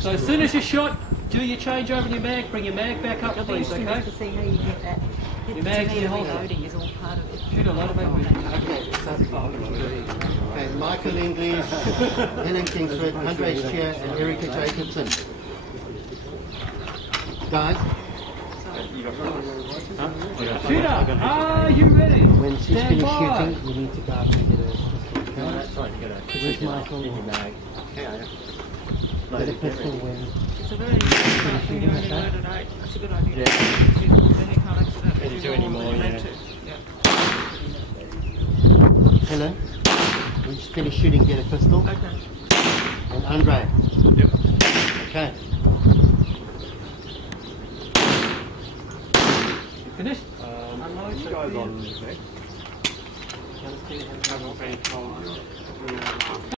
So as soon as you're shot, do your change over in your mag, bring your mag back up, please, okay? To see how you get that. Your mag's in your holster. Reloading is all part of it. Shoot a load of Okay, Michael English, Helen Kingsford, Andre Chia, and Erica Jacobson. Guys, Shooter, are you ready? when she's Stand finished by. shooting, you need to go up and get a pistol. No, that's right, you got to Where's Michael? in your mag. Get a pistol when It's a very good thing you only loaded 8. That's a good idea. Yeah. Then you can't accidentally Better do any more, yeah. Helen, when she's finished shooting, get a pistol. Okay. And Andre. Yep. Okay. Finished? You guys on next.